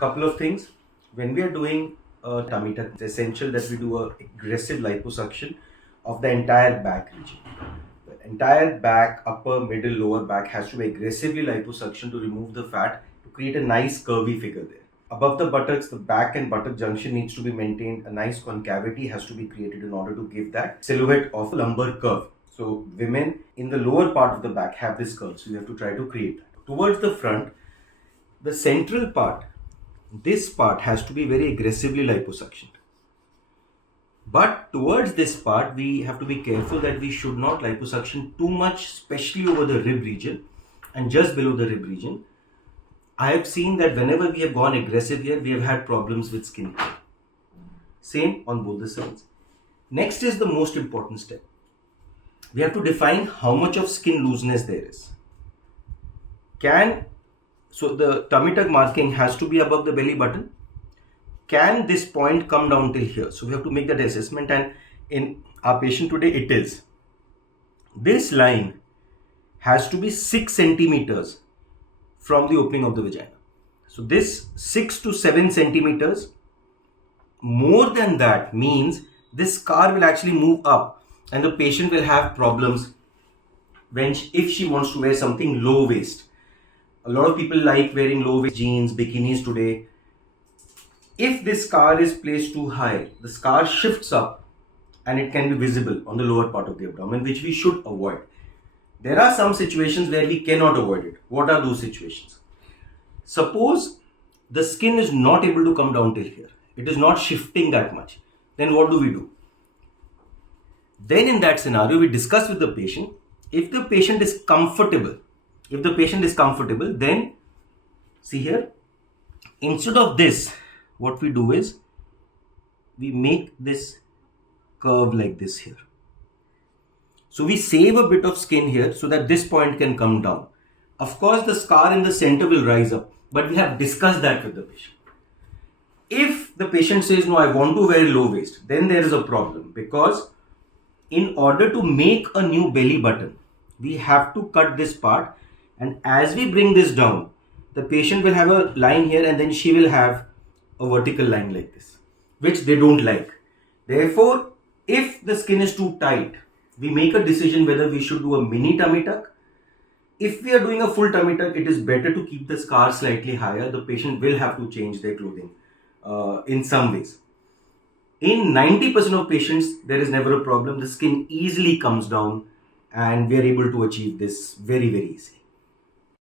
Couple of things. When we are doing a tummy tuck, it's essential that we do a aggressive liposuction of the entire back region. The entire back, upper, middle, lower back has to be aggressively liposuction to remove the fat to create a nice curvy figure there. Above the buttocks, the back and buttock junction needs to be maintained. A nice concavity has to be created in order to give that silhouette of a lumbar curve. So women in the lower part of the back have this curve, so you have to try to create that. Towards the front, the central part, this part has to be very aggressively liposuctioned. But towards this part, we have to be careful that we should not liposuction too much, especially over the rib region and just below the rib region. I have seen that whenever we have gone aggressive here, we have had problems with skin. Same on both the sides. Next is the most important step. We have to define how much of skin looseness there is. So the tummy tuck marking has to be above the belly button. Can this point come down till here? So we have to make that assessment, and in our patient today it is. This line has to be 6 centimeters from the opening of the vagina. So this 6 to 7 centimeters, more than that means this scar will actually move up and the patient will have problems if she wants to wear something low waist. A lot of people like wearing low waist jeans, bikinis today. If this scar is placed too high, the scar shifts up and it can be visible on the lower part of the abdomen, which we should avoid. There are some situations where we cannot avoid it. What are those situations? Suppose the skin is not able to come down till here. It is not shifting that much. Then what do? Then in that scenario, we discuss with the patient. If the patient is comfortable, then see here, instead of this, what we do is we make this curve like this here. So we save a bit of skin here so that this point can come down. Of course, the scar in the center will rise up, but we have discussed that with the patient. If the patient says, no, I want to wear low waist, then there is a problem, because in order to make a new belly button, we have to cut this part, and as we bring this down, the patient will have a line here and then she will have a vertical line like this, which they don't like. Therefore, if the skin is too tight, we make a decision whether we should do a mini tummy tuck. If we are doing a full tummy tuck, it is better to keep the scar slightly higher. The patient will have to change their clothing in some ways. In 90% of patients, there is never a problem. The skin easily comes down and we are able to achieve this very, very easily.